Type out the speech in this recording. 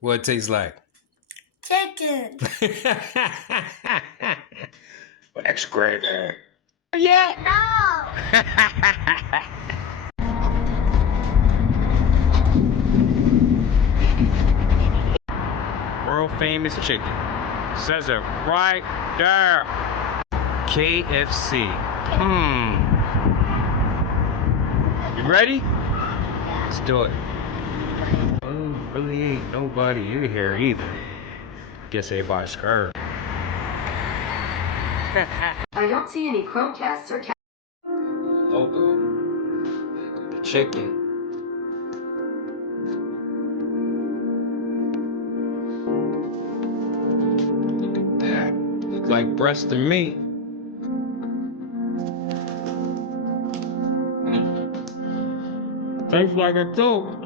What it tastes like? Chicken. That's great, man. Yeah. World famous chicken. Says it right there. KFC. You ready? Let's do it. Really ain't nobody in here either. Guess everybody's scared. I don't see any Chromecasts or Logo. The chicken. Look at that. Look like breast to me. Tastes like it too.